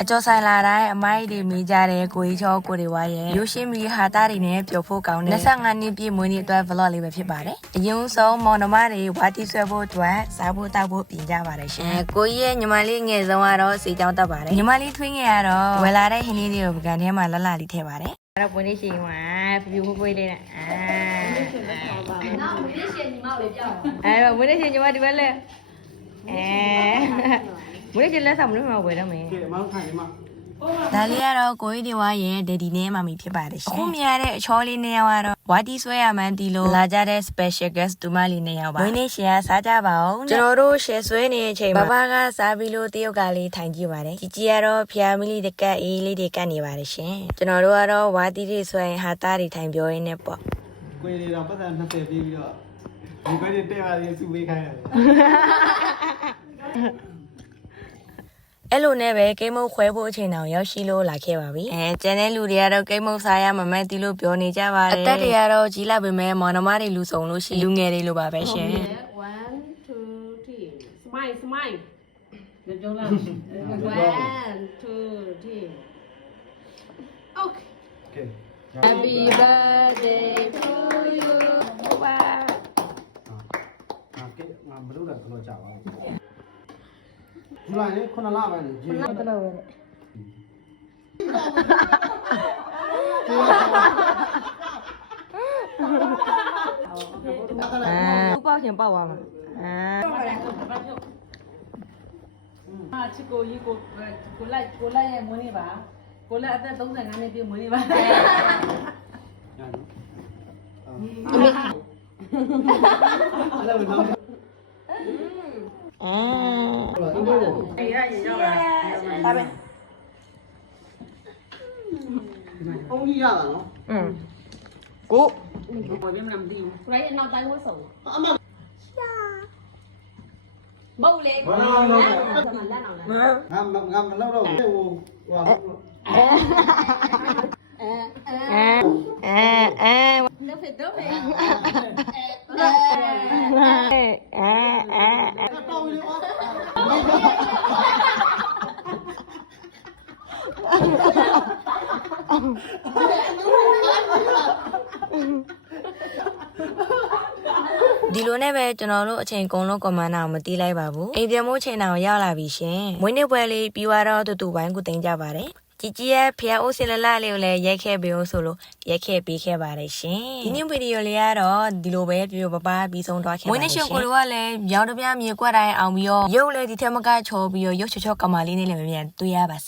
အကျော်ဆိုင်လာတိုင်းအမိုက်တွေမိကြတဲ့ကိုကြီးချောကိုတွေဝါရဲ့ရုပ်ရှင်မီဟာတာတွေနဲ့ပျော်ဖို့ကောင်းတဲ့25နှစ်ပြည့်မွေးနေ့အတွက် vlog လေးပဲဖြစ်ပါတယ်အရင်ဆုံးမောင်နှမတွေဝါတီဆွဲဖို့အတွက်စားဖို့တောက်ဖို့ပြင်ကြပါတယ်ရှင်ကိုကြီးရဲ့ညီမလေးငယ်ဆုံးကတော့စီချောင်းတက်ပါတယ်ညီမလေးထွေးငယ်ကတော့ဝယ်လာတဲ့ဟင်းလေးတွေကိုပကံထဲမှာလှလှလေးထည့်ပါတယ်အဲ့တော့ပွင့်လေးရှင်မှာဖြူဖြူဖွေးလေးနဲ့နောက်မင်းရှင်ညီမလေးပြောင်းအဲ့တော့ပွင့်လေးရှင်ညီမဒီဘက်လက်ပွင့်လေးရှင်လက်ဆောင်မလို့မဝယ်တော့မယ်ကဲမောင်းထိုင်မှာဒါလေးကတော့ကိုကြီးတွေဝါရဲ့ဒက်ဒီနဲ့မမီဖြစ်ပါတယ်ရှင်အခုမြင်ရတဲ့အချောလေးနှစ်ယောက်ကတော့ဝါတီဆွဲရမှန်းတီလို့လာကြတဲ့ special guest တူမလေးနှစ်ယောက်ပါဝင်းနေရှင်ကစားကြပါအောင်ကျွန်တော်တို့ရှယ်ဆွဲနေတဲ့အချိန်မှာဘဘကစားပြီးလို့တရုတ်ကလေးထိုင်ကြည့်ပါတယ်ជីជីကတော့ဖျားမီလေးတကတ်အေးလေးတွေကတ်နေပါတယ်ရှင်ကျွန်တော်တို့ကတော့ဝါတီတွေဆွဲရင်ဟာသားတွေထိုင်ပြောရင်းနဲ့ပေါ့ကိုရီတော့ပတ်စံ20ပြေးပြီးတော့ဒီဘက်တွေတက်ပါလေစုပေးခိုင်းတယ်အဲ့လိုနဲ့ပဲကိမုတ်ခွဲဖို့အချိန်တောင်ရောက်ရှိလို့လာခဲ့ပါပြီကျန်တဲ့လူတွေကတော့ကိမုတ်စားရမမဲ့တီးလို့ပြောနေကြပါတယ်အသက်တွေကတော့ကြီးလာပေမဲ့မောင်နှမတွေလူစုံလို့ရှိလူငယ်တွေလိုပါပဲရှင်1 2 3 smile smile ကြောင်းလား1 2 3 okay Happy birthday to you ဝါကဲငါမလို့တော့တော့ကြာပါဘူးဒီလိုလေ9လပဲလေကြီးတလို့ပဲဥပောက်ရှင်ပောက်သွားမှာချစ်ကိုကြီးကိုလိုက်ရဲ့မွေးနေပါကိုလက်အသက်35နှစ်ပြည့်မွေးနေပါဒါပဲအုံးကြီးရတာနော်ကိုပေါ်ရမလားမသိဘူးခရိုင်းနောက်တိုင်းဝတ်ဆုံးအမမဟုတ်လေကိုလက်အောင်ငါမလောက်တော့ဟိုဟာ တော့ဖေတော့ဖေတော်ပြီလေဒီလိုနဲ့ပဲကျွန်တော်တို့အချိန်ကုန်လို့ကွန်မန်တာကိုမတီးလိုက်ပါဘူးအိမ်ပြန်မို့ချိန်အောင်ရောက်လာပြီရှင်မွေးနေ့ပွဲလေးပြီးတော့တူတူပိုင်းကိုတင်ကြပါတယ်ជីជីရဲ့ဖျားအိုးစင်လလလေးကိုလည်းရိုက်ခဲ့ပေးအောင်ဆိုလို့ရိုက်ခဲ့ပေးခဲ့ပါတယ်ရှင်ဒီနေ့ဗီဒီယိုလေးကတော့ဒီလိုပဲပြပပပြီးဆုံးသွားခဲ့ပါတယ်ရှင်မွေးနေ့ရှင်ကိုတို့ကလည်းရောင်းတပြားမြေကွက်တိုင်းအောင်ပြီးတော့ရုပ်လည်းဒီထက်မကချော်ပြီးတော့ရုပ်ချောကမာလေးနဲ့လည်းပြန်တွေ့ရပါ